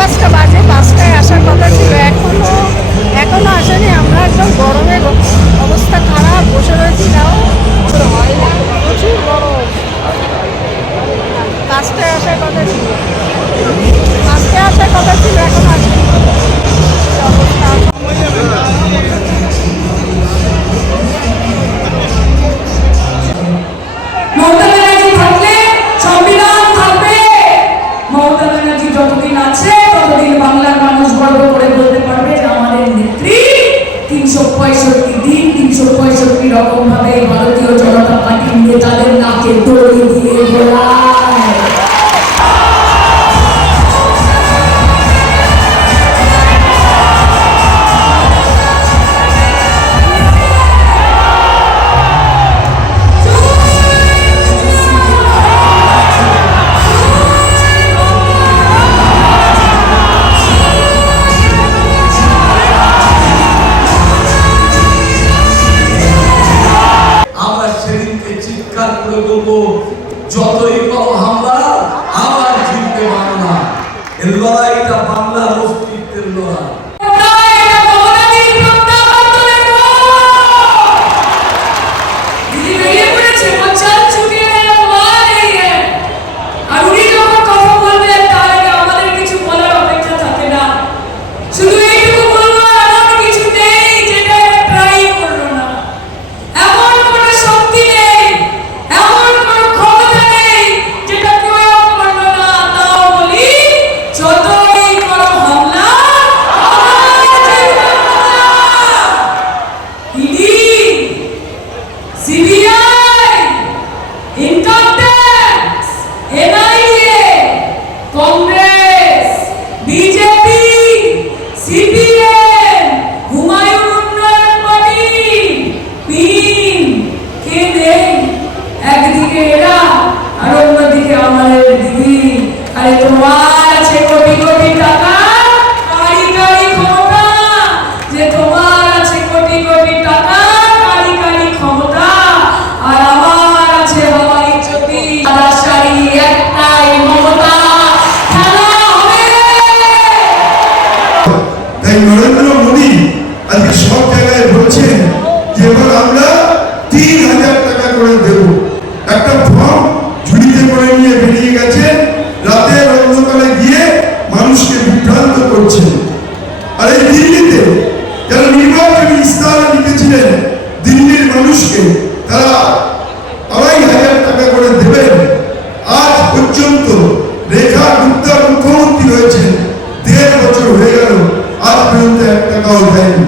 5টা বাজে, 5টায় আসার কথা ছিল, এখনো আসেনি। আমরা একদম গরমে অবস্থা খারাপ, বসে রয়েছি। তাও হয় না, প্রচুর গরম। 5টায় আসার কথা ছিল, 5টায় আসার কথা ছিল, এখন আসেনি। অবস্থা মমতা ব্যানার্জি থাকলে সংবিধান থাকবে। মমতা ব্যানার্জি যতদিন আছে ততদিন বাংলার মানুষ গর্ব করে বলতে পারবে যে আমাদের নেত্রী 365 দিন 365 রকম ভাবে ভারতীয় জনতা পার্টির নেতাদের নাকে দড়ি দিয়ে ঘোরায়। যতই করো হামলা আবার জিততে পারো না। এই লড়াইটা বাংলার অস্তিত্বের লড়াই। নরেন্দ্র মোদী আজকে সব জায়গায় বলছেন যে এবার আমরা 3000 টাকা করে দেব। একটা ফর্ম ঝুড়িতে করে নিয়ে বেরিয়ে গেছেন, রাতের অন্ধকারে গিয়ে মানুষকে বিভ্রান্ত করছেন। আর এই দিল্লিতে যারা নির্বাচনী ইস্তাহার লিখেছিলেন দিল্লির মানুষকে, তারা 2500 টাকা করে দেবেন। আজ পর্যন্ত রেখা গুপ্তা মুখ্যমন্ত্রী হয়েছেন, 1.5 বছর হয়ে গেল, আজ পর্যন্ত 1 টাকাও দেয়নি।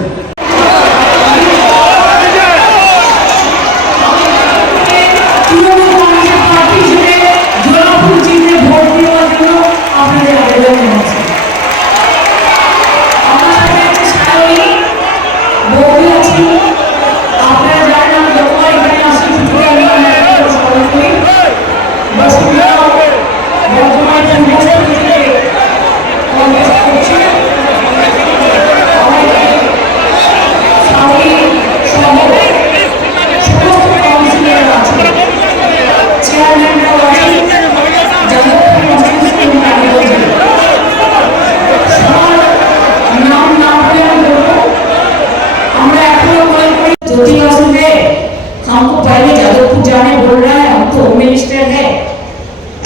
हमको पहले जादवपुर जाने बोल रहा है, हम तो होम मिनिस्टर है।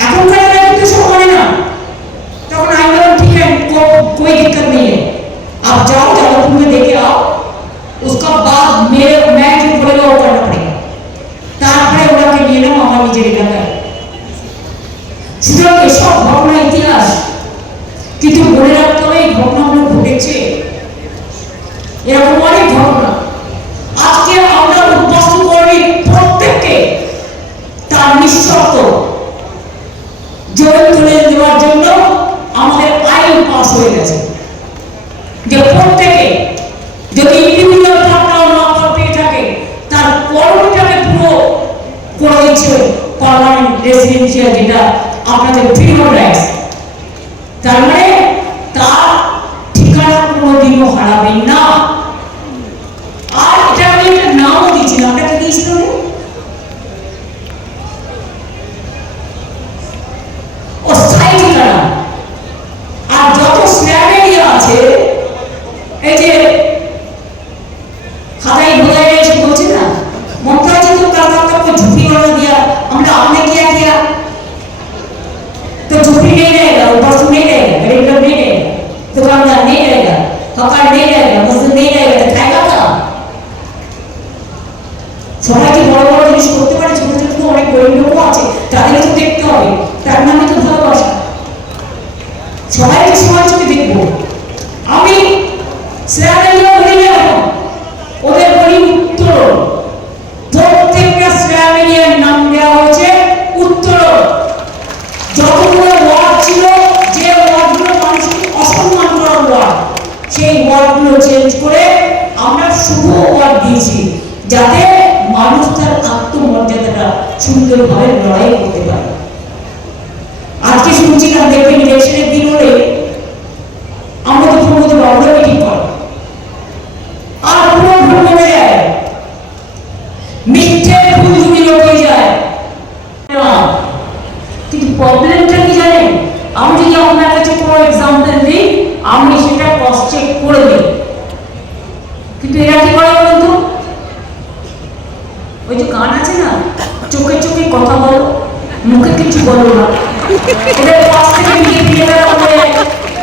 এখন কারা কিন্তু সময় না, তখন আমি বললাম ठीक है, कोई दिक्कत नहीं है, आप जाओ जादवपुर में देखे आओ, उसका बाद मैं जो बोलेगा वो करना पड़ेगा। তারপরে ওনাকে নিয়ে নাও আমার নিজের এলাকায়। সুতরাং এসব ঘটনা ইতিহাস, কিন্তু মনে রাখতে হবে এই ঘটনাগুলো ঘটেছে, এরকম অনেক ঘটনা। আজকে আমরা উদ্বাস্তু কর্মী প্রত্যেককে তার নিঃশর্ত জোর তুলে দেওয়ার জন্য আমাদের আইন পাস হয়ে গেছে যে প্রত্যেকে যদি ইন্ডিভিজুয়াল পার্টনার নাম্বার পেয়ে থাকে তার কর্মীটাকে পুরো করে দিচ্ছে পার্মানেন্ট রেসিডেন্সিয়াল, যেটা আপনাদের ফ্রিডম রাইটস। তার মানে তার ঠিকানা কোনোদিনও হারাবেন না। আর এটা আমি একটা নামও দিয়েছিলাম, আপনাকে দিয়েছিলাম অস্থায়ী ঠিকানা। আর যত रेगुलर नहीं रहेगा, दुकानदार नहीं रहेगा, हकार नहीं रहेगा, मजदूर नहीं रहेगा, तो खाएगा क्या? সবাই কি বড় বড় জিনিস করতে পারে? ছোট ছোট তো অনেক গরিব লোকও আছে, তাদের তো দেখতে হবে, তার নামে তো ভালোবাসা। সবাইকে সমান চোখে দেখবো। আমি শ্রেয়ামেলিয়া বলি না, ওদের বলি উত্তর। প্রত্যেকটা শ্রেয়ামেলিয়ার নাম দেওয়া হয়েছে উত্তর। যতগুলো ওয়ার্ড ছিল, যে ওয়ার্ডগুলো মানুষকে অসম্মান করার ওয়ার্ড, সেই ওয়ার্ডগুলো চেঞ্জ করে আমরা শুভ ওয়ার্ড দিয়েছি, যাতে মানুষ তার আত্মমর্যাদাটা সুন্দরভাবে লড়াই করতে পারে। আজকে শুনছিলাম, দেখবেন ইলেকশনের দিন হলে আমরা তো প্রমোদ বাবুরা মিটিং করে আর পুরো ভুল হয়ে যায়, মিথ্যে ভুল জুড়ি লোকে যায়। কিন্তু প্রবলেমটা কি জানেন? আমি যদি আপনার কাছে কোনো এক্সাম্পল দিই, আমি সেটা ক্রস চেক করে দিই, কিন্তু এরা কি করে বলুন তো? ওই যে গান আছে না, চোখে চোখে কথা বলো, মুখে কিছু বলো না। ওদের পাশ থেকে নিজে দিয়ে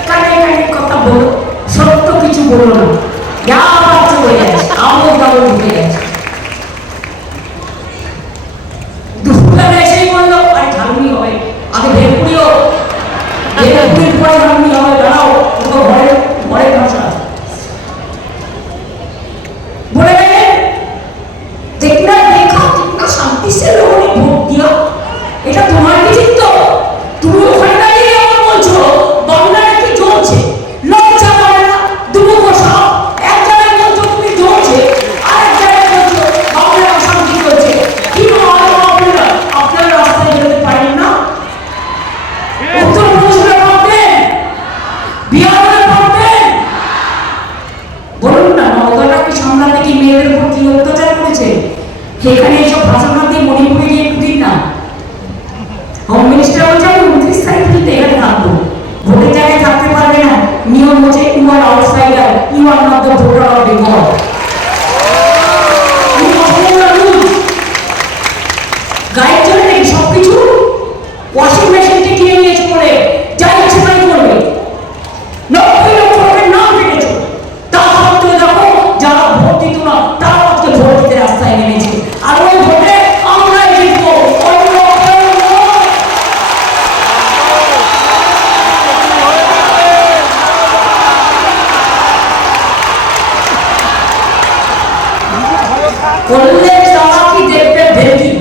কানে কানে কথা বলো, সত্য কিছু বলো না, যা বাচ্চা হয়ে যাচ্ছে, আমল দাবল ঢুকে যাচ্ছে। দুপুরবেলা এসেই বললো, আরে ঝালমুড়ি হবে, আগে ভেলপুরিও, ভেলপুরির পরে ঝালমুড়ি হবে, দাঁড়াও, ওটা ঘরে ঘরে ভাষা বলে গেলে देखना देखा कितना शांति से लोगों ने वोट दिया। এটা তোমার মিটিং তো, তুমি ওখানে দাঁড়িয়ে আমার বলছো বাংলার কি জ্বলছে, লজ্জা করে না? দুটো বসাও, এক জায়গায় বলছো তুমি জ্বলছে, আর এক জায়গায় বলছো বাংলার অশান্তি চলছে। কি আপনারা আপনারা রাস্তায় বেরোতে পারেন না? উত্তরপ্রদেশে পাবেন, বিহারে পাবেন, বলুন না নওগাঁটা কি সামলাতে কি মেয়েদের উপর কি অত্যাচার করেছে? সেখানে এসব ভাষণ দিয়ে মণিপুরে গিয়ে একটু দিন না। হোম মিনিস্টার বলছে আমি 29 তারিখ কিন্তু এখানে থাকবো, ভোটের জায়গায় থাকতে পারবে না। নিয়ম হচ্ছে you are outsider, you are not the voter of Bengal. Guide চলে নাকি সবকিছু ওয়াশিং মেশিনকে কিনে নিয়েছে বলে যা ইচ্ছে তাই করবে। 90 লক্ষ লোকের নাম কেটেছে, তা সত্ত্বেও দেখো যারা ভোট দিত না তারা আজকে ভোট দিতে রাস্তায় নেমেছে, আর ওই ভোটে আমরাই জিতবো। করলে যাওয়া কি দেখবে ভেলকি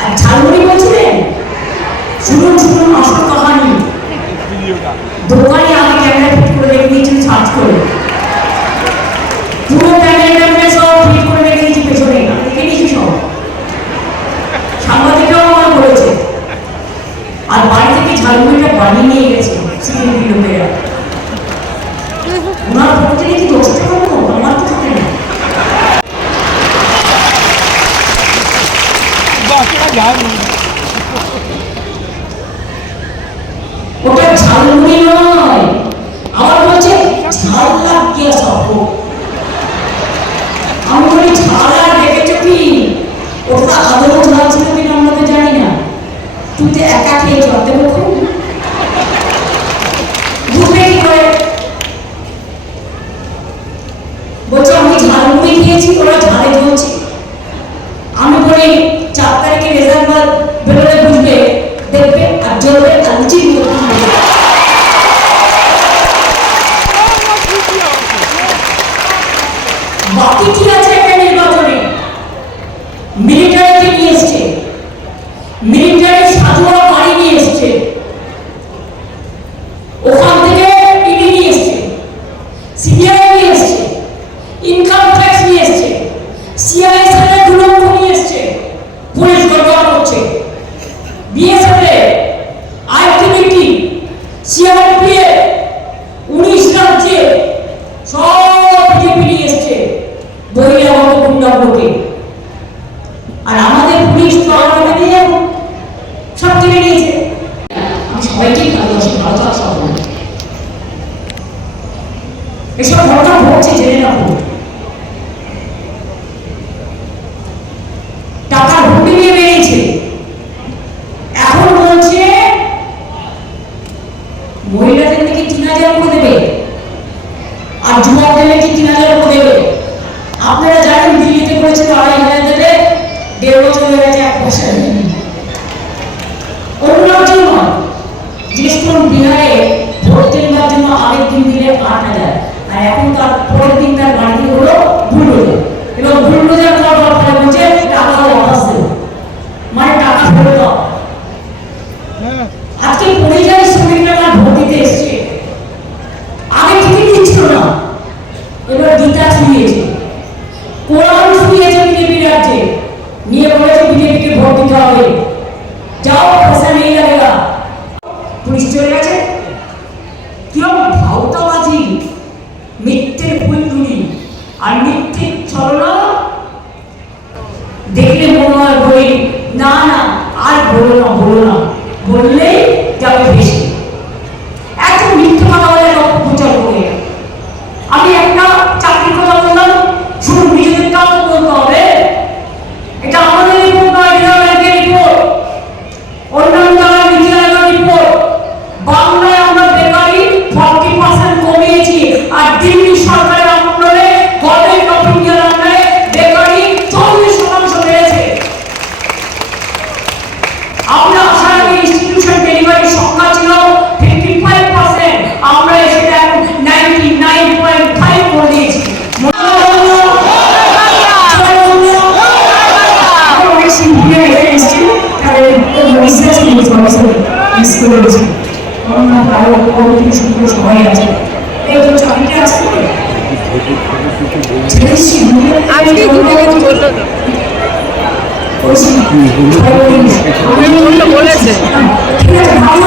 আর ঝালমুড়ি বলছিলেন। শুনুন শুনুন আসল কাহানি। দোকানে আমি ক্যামেরা ফিট করে রেখে দিয়েছি, সার্চ করে পুরো ক্যামেরা সব ফিট করে রেখে দিয়েছি পেছনে, দেখে নিয়েছি সব, সাংবাদিকরাও আমার বলেছে। আর বাড়ি থেকে ঝালমুড়িটা বানিয়ে নিয়ে গেছে সিকিউরিটি লোকেরা। ওনার পক্ষে কি 10 টাকা নেবো? আমার তো থাকে না। ওটা ঝালমুড়ি নয়, আমার বলছে ঝাল লাগ গিয়া সব। আমি বলি ঝাল আর দেখেছো কি? ওটা আদৌ ঝাল ছিল কিনা আমরা তো জানি না, তুই তো একা খেয়ে চলতে বলছো বুঝবে কি করে? বলছে আমি ঝালমুড়ি খেয়েছি, ওরা ঝালে জ্বলছে। আমি বলি 4 তারিখে রেজাল্ট বেরোলে বুঝবে, দেখবে আর জ্বলবে, আর লুচি বাকি কি আছে একটা নির্বাচনে? মিলিটারিকে নিয়ে এসছে, মিলিটারি সাধুরা বাড়ি নিয়ে এসছে, ওখান থেকে ইডি নিয়ে এসছে, সিবিআই নিয়ে এসছে, ইনকাম ট্যাক্স নিয়ে এসছে, সিআইএসএফ এর দুলক্ষ নিয়ে এসছে, পুলিশ গড়গড় করছে, বিএসএফ এর আইটিবিটি, সিআরপিএফ 19 রাজ্যে সব বিজেপি নিয়ে এসছে বহিরাগত গুন্ডাগুলোকে। আর আমাদের পুলিশ তো আমাদের নিয়ে সব কিনে নিয়েছে। আমি সবাইকে ভালোবাসি, ভালো থাকা সব এসব ঘটনা ঘটছে জেনে রাখো। টাকার হুন্ডি নিয়ে বেরিয়েছে, এখন বলছে বলেছিল 2,500 দেবে, 1.5 বছর হয়ে গেছে 1 পয়সা দেয়নি। অন্য রাজ্যেও নয়, জিজ্ঞেস করুন বিহারে ভোট কেন্দ্রের জন্য আরেকদিন দিলে 8,000, আর এখন তার পরের দিন তার বাড়িতে হলো বুলডোজার, এবং বুলডোজার করার পরে বলছে টাকা ওয়াপাস দেবো, মানে টাকা ফেরত দাও। আজকে পরিযায়ী শ্রমিকরা ভোট দিতে এসছে, আগে টিকিট দিচ্ছিল না, এবার গীতা ছুঁয়েছে, কোরআন ছুঁয়েছে বিজেপি রাজ্যে, নিয়ে বলেছে বিজেপিকে ভোট দিতে হবে, যাও পয়সা নেই লাগেগা। পুলিশ চলে গেছে। কিরম ভাওতাবাজি, মিথ্যের ফুলটুলি আর মিথ্যে ছলনা দেখলে মনে হয় বলি না না আর বলো না, বললেই যাবে বেশি। এত মিথ্যে কথা বলে অপপ্রচার করে। আমি একটা চাকরির কথা বললাম, শুধু নিজেদেরটাও তো বলতে হবে, এটা আমাদের রিপোর্ট নয়, রিজার্ভ ব্যাংকের রিপোর্ট, অন্যান্য মিডিয়ার রিপোর্ট। বাংলায় আমরা বেকারি 40% কমিয়েছি, আর দিল্লি সরকারের আমলে গভর্নমেন্ট অফ ইন্ডিয়ার আমলে বেকারি 40% বেড়েছে। আমরা আসার আগে ইনস্টিটিউশন ডেলিভারি সংখ্যা ছিল 55%, আমরা সেটা এখন 99.5 করে দিয়েছি। আজকে বলেছে ঠিক আছে, ভালো